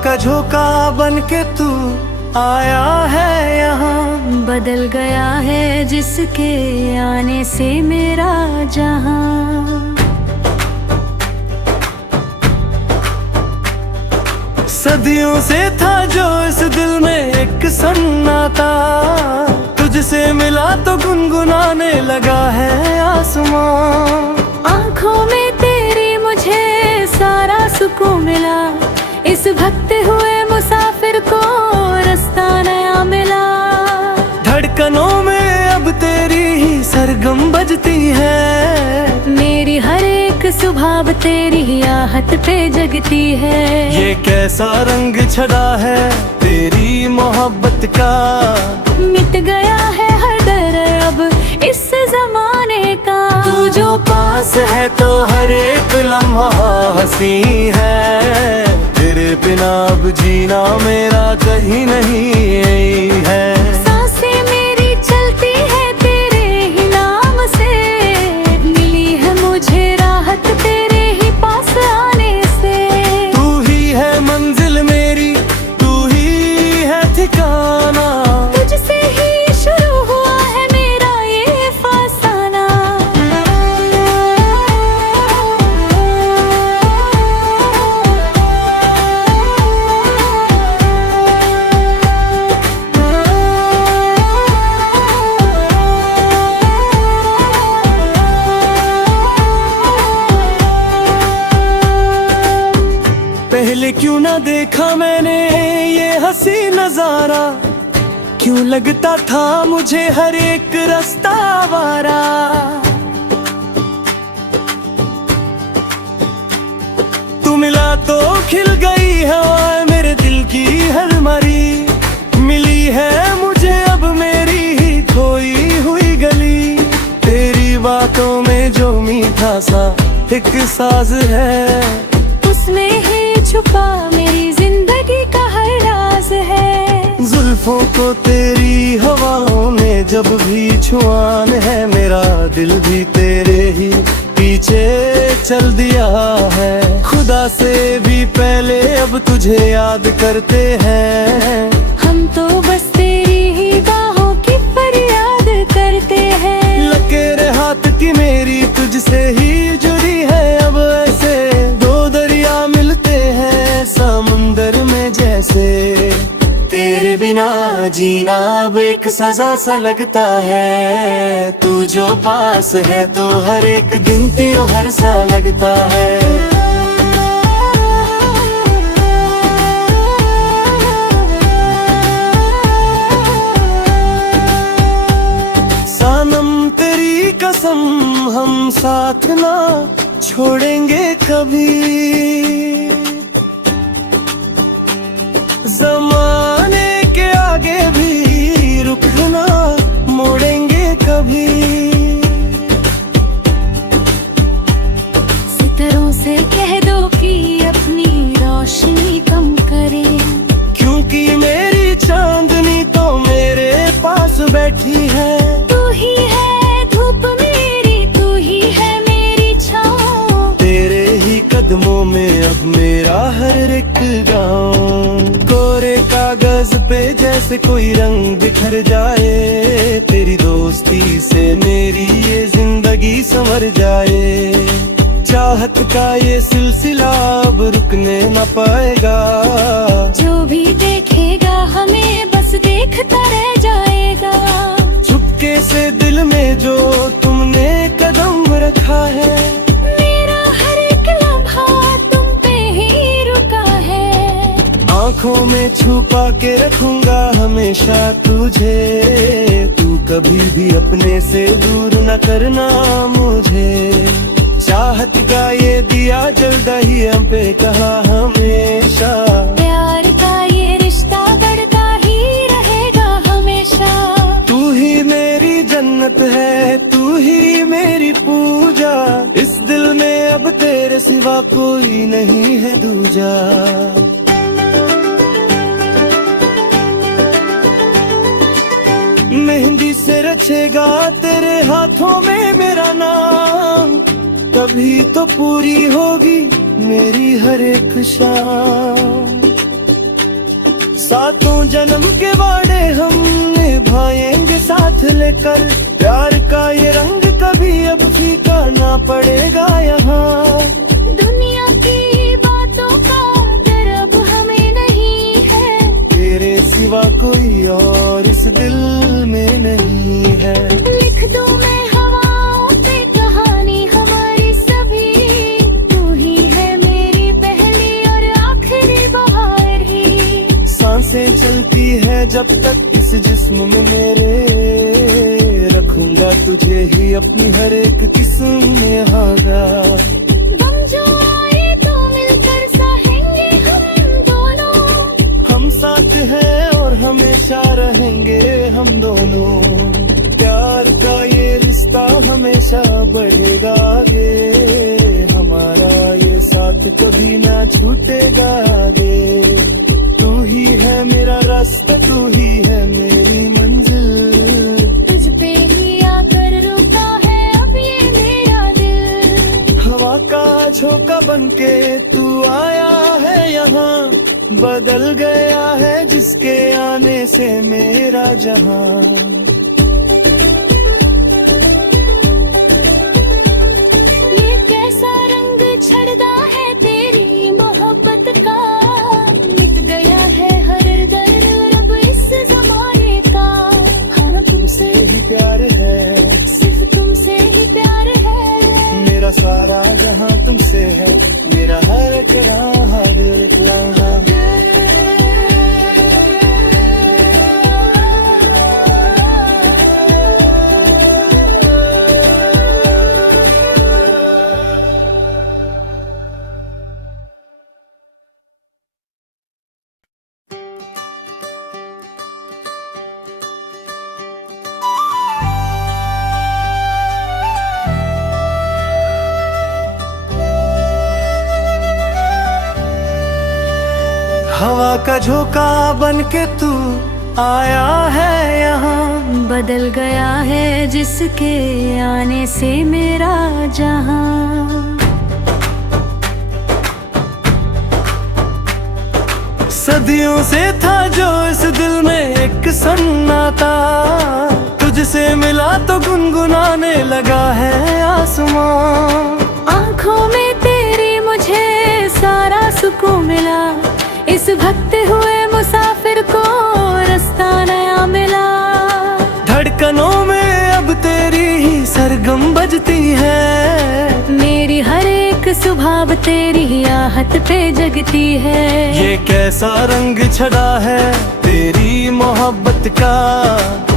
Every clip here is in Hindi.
का झोंका बन के तू आया है यहाँ। बदल गया है जिसके आने से मेरा जहां। सदियों से था जो इस दिल में एक सन्नाटा, तुझसे मिला तो गुनगुनाने लगा है आसमां। आँखों में तेरी मुझे सारा सुकून मिला, इस भटकते हुए मुसाफिर को रास्ता नया मिला। धड़कनों में अब तेरी ही सरगम बजती है, मेरी हर एक सुबह तेरी ही आहट पे जगती है। ये कैसा रंग छड़ा है तेरी मोहब्बत का, मिट गया है हर डर अब इस जमाने का। तू जो पास है तो हर एक लम्हा हंसी है, तेरे बिना अब जीना मेरा कहीं नहीं है। सांसें मेरी चलती है तेरे ही नाम से, मिली है मुझे राहत तेरे ही पास आने से। तू ही है मंजिल मेरी, तू ही है ठिकाना, तुझसे ही शुरू हुआ है मेरा ये फसाना। पहले क्यों ना देखा मैंने ये हंसी नजारा, क्यों लगता था मुझे हर एक रास्ता आवारा। तू मिला तो खिल गई है मेरे दिल की हर मरी, मिली है मुझे अब मेरी ही खोई हुई गली। तेरी बातों में जो मीठा सा एक साज है, उसमें ही छुपा मेरी जिंदगी का हर राज है। जुल्फों को तेरी हवाओं ने जब भी छुआन है, मेरा दिल भी तेरे ही पीछे चल दिया है। खुदा से भी पहले अब तुझे याद करते हैं, हम तो बस तेरी ही बाहों की फरियाद करते हैं। लकीर हाथ की मेरी तुझसे ही जुड़ी है, अब ऐसे दो दरिया मिलते हैं समुंदर में जैसे। तेरे बिना जीना अब एक सजा सा लगता है, तू जो पास है तो हर एक दिन त्योहार सा लगता है। कसम हम साथ ना छोड़ेंगे कभी, ज़माने के आगे भी रुकना मोड़ेंगे कभी। सितारों से कह दो कि अपनी रोशनी कम करें, क्योंकि मेरी चांदनी तो मेरे पास बैठी है। तू ही है कदमों में अब मेरा हर एक गाँव। कोरे कागज पे जैसे कोई रंग बिखर जाए, तेरी दोस्ती से मेरी ये जिंदगी संवर जाए। चाहत का ये सिलसिला अब रुकने न पाएगा, जो भी देखेगा हमें बस देखता रह जाएगा। चुपके से दिल में जो तुमने कदम रखा है, आँखों में छुपा के रखूंगा हमेशा तुझे। तू कभी भी अपने से दूर न करना मुझे, चाहत का ये दिया जलता ही हम पे कहा हमेशा। प्यार का ये रिश्ता बढ़ता ही रहेगा हमेशा। तू ही मेरी जन्नत है, तू ही मेरी पूजा, इस दिल में अब तेरे सिवा कोई नहीं है दूजा। मेहंदी से रचेगा तेरे हाथों में मेरा नाम, तभी तो पूरी होगी मेरी हर एक शाम। सातों जन्म के वादे हम निभाएंगे साथ लेकर। प्यार का ये रंग कभी अब फीका ना पड़ेगा यहाँ। दुनिया की बातों का डर अब हमें नहीं है, तेरे सिवा कोई और इस दिल में नहीं है। लिख दूं मैं हवाओं पे कहानी हमारी सभी, तू ही है मेरी पहली और आखिरी बहार ही। सांसें चलती है जब तक इस जिस्म में मेरे, रखूंगा तुझे ही अपनी हर एक किस्म में हागा। गम जो आए तो मिलकर सहेंगे हम दोनों, हम साथ हैं और हमेशा रहेंगे हम दोनों। प्यार का ये रिश्ता हमेशा बढ़ेगा आगे, हमारा ये साथ कभी ना छूटेगा आगे। तू ही है मेरा रास्ता, तू ही है मेरी मंजिल, तुझ पे ही आकर रुका है अब ये मेरा दिल। हवा का झोंका बनके तू आया है यहाँ, बदल गया है जिसके आने से मेरा जहां। ये कैसा रंग छड़दा है तेरी मोहब्बत का, मिट गया है हर दर्द अब इस जमाने का। हाँ तुमसे ही प्यार है, सिर्फ तुमसे ही प्यार है, मेरा सारा जहां तुमसे है, मेरा हर एक राह हर एक लम्हा। हवा का झोंका बनके तू आया है यहाँ, बदल गया है जिसके आने से मेरा जहां। सदियों से था जो इस दिल में एक सन्नाटा, तुझसे मिला तो गुनगुनाने लगा है आसमां। आँखों में तेरी मुझे सारा सुकून मिला, इस भटकते हुए मुसाफिर को रास्ता नया मिला। धड़कनों में अब तेरी ही सरगम बजती है, मेरी हर एक सुबह तेरी ही आहट पे जगती है। ये कैसा रंग छड़ा है तेरी मोहब्बत का,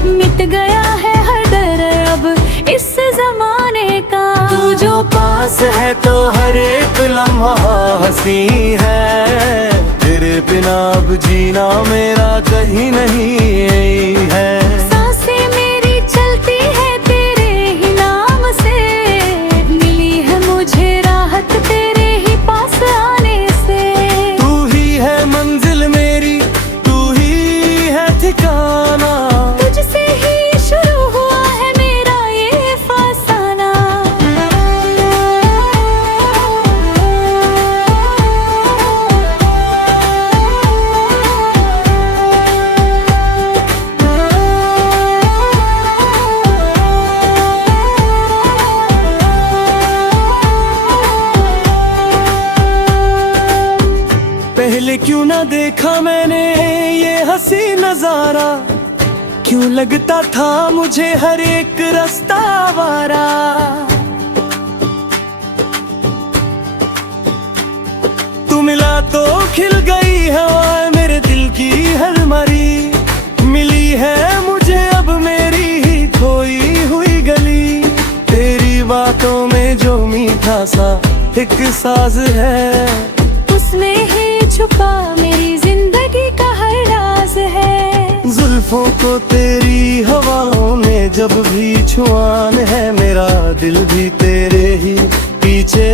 मिट गया है हर डर अब इस जमाने का। तू जो पास है तो हर एक लम्हा हंसी है, तेरे बिना अब जीना मेरा कहीं नहीं है। सांसें मेरी चलती है तेरे ही नाम से, मिली है मुझे राहत तेरे ही पास आने से। तू ही है मंजिल मेरी, तू ही है ठिकाना, तुझसे ही शुरू हुआ है मेरा ये फसाना। पहले क्यों ना देखा मैंने ये हंसी नजारा, क्यों लगता था मुझे हर एक रास्ता आवारा। तू मिला तो खिल गई हवा मेरे दिल की हर मरी, मिली है मुझे अब मेरी ही खोई हुई गली। तेरी बातों में जो मीठा सा एक साज है, उसमें ही छुपा मेरी जिंदगी का हर राज है। जुल्फों को तेरी हवाओं ने जब भी छुआन है, मेरा दिल भी तेरे ही पीछे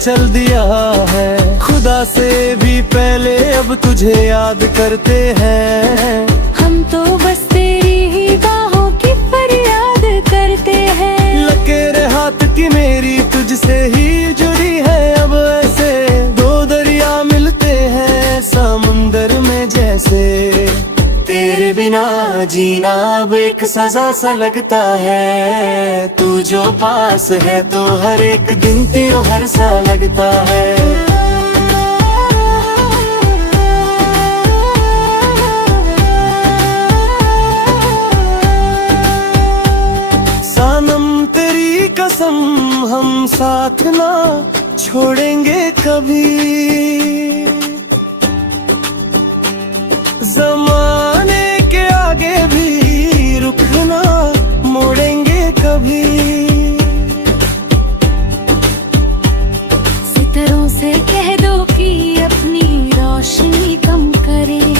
चल दिया है। खुदा से भी पहले अब तुझे याद करते हैं, हम तो बस तेरी ही बाहों की फरियाद करते हैं। लकीरें हाथ की मेरी तुझसे ही जुड़ी है, अब ऐसे दो दरिया मिलते हैं समुंदर में जैसे। जीना अब एक सजा सा लगता है। तू जो पास है तो हर एक दिन त्योहार सा लगता है। सनम तेरी कसम हम साथ ना छोड़ेंगे कभी। ज़माने के आगे भी रुकना मोड़ेंगे कभी। सितारों से कह दो कि अपनी रोशनी कम करें,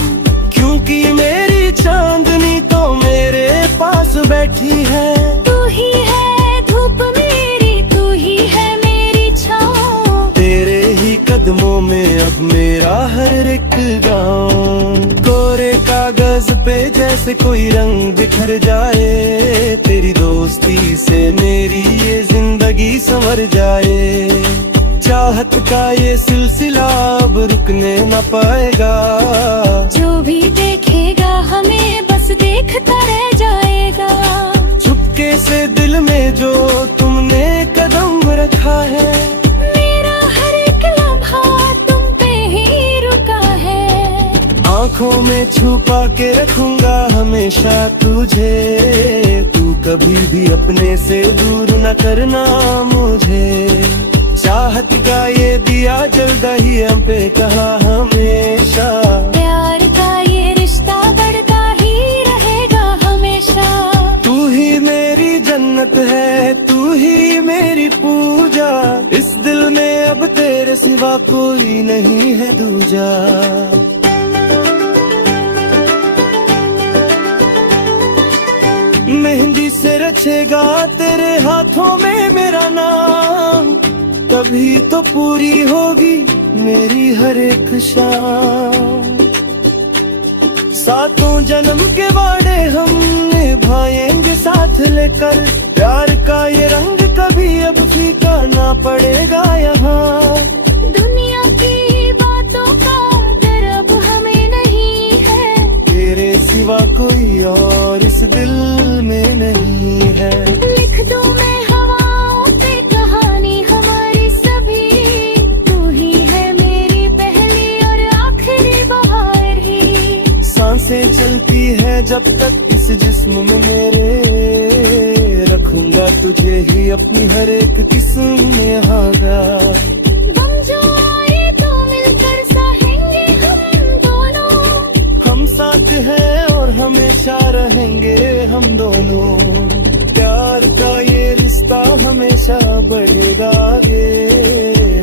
क्योंकि मेरी चांदनी तो मेरे पास बैठी है। तू ही है धूप मेरी, तू ही है मेरी छाँव। तेरे ही कदमों में अब मेरा हर एक गाँव। कोरे कागज पे जैसे कोई रंग बिखर जाए, तेरी दोस्ती से मेरी ये जिंदगी संवर जाए। चाहत का ये सिलसिला अब रुकने न पाएगा। जो भी देखेगा हमें बस देखता रह जाएगा। चुपके से दिल में जो तुमने कदम रखा है, मेरा हर एक लम्हा तुम पे ही रुका है। आँखों में छुपा के रखूंगा हमेशा तुझे। तू कभी भी अपने से दूर न करना मुझे। चाहत का ये दिया जलता ही हम पे कहा हमेशा। प्यार का ये रिश्ता बढ़ता ही रहेगा हमेशा। तू ही मेरी जन्नत है, तू ही मेरी पूजा। इस दिल में अब तेरे सिवा कोई नहीं है दूजा। मेहंदी से रचेगा तेरे हाथों में मेरा नाम, तभी तो पूरी होगी मेरी हर एक शाम। सातों जन्म के वादे हम निभाएंगे साथ लेकर। प्यार का ये रंग कभी अब फीका ना पड़ेगा यहाँ। दुनिया की बातों का डर अब हमें नहीं है। तेरे सिवा कोई और इस दिल में नहीं है। लिख दूं मैं हवाओं पे कहानी हमारी सभी। तू ही है मेरी पहली और आखिरी बहार ही। सांसें चलती है जब तक इस जिस्म में मेरे, रखूंगा तुझे ही अपनी हर एक किस्म में हागा। गम जो आए तो मिलकर सहेंगे हम दोनों। हम साथ हैं और हमेशा रहेंगे हम दोनों। प्यार का ये रिश्ता हमेशा बढ़ेगा आगे।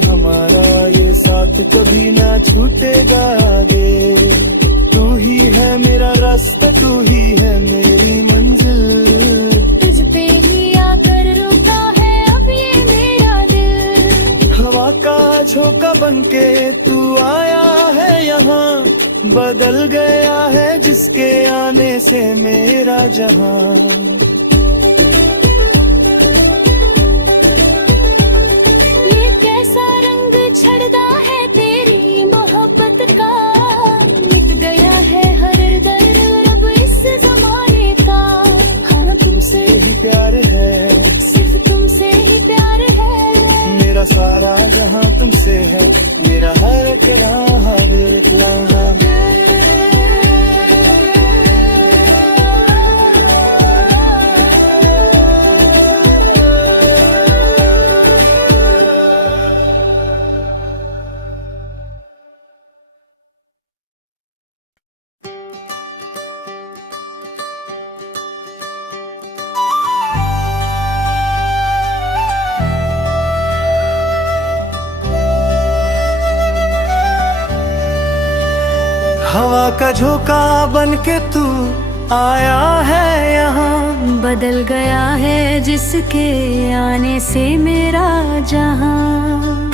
हमारा ये साथ कभी ना छूटेगा आगे। तू ही है मेरा रास्ता, तू ही है मेरी मंजिल। तुझ पे ही आकर रुका है अब ये मेरा दिल। हवा का झोंका बनके तू आया है यहाँ। बदल गया है जिसके आने से मेरा जहां। ये कैसा रंग छड़दा है तेरी मोहब्बत का। मिट गया है हर दर्द अब इस जमाने का। हाँ तुमसे ही प्यार है, सिर्फ तुमसे ही प्यार है। मेरा सारा जहां तुमसे है। मेरा हर एक लम्हा, हर एक लम्हा। हवा का झोंका बन के तू आया है यहाँ। बदल गया है जिसके आने से मेरा जहां।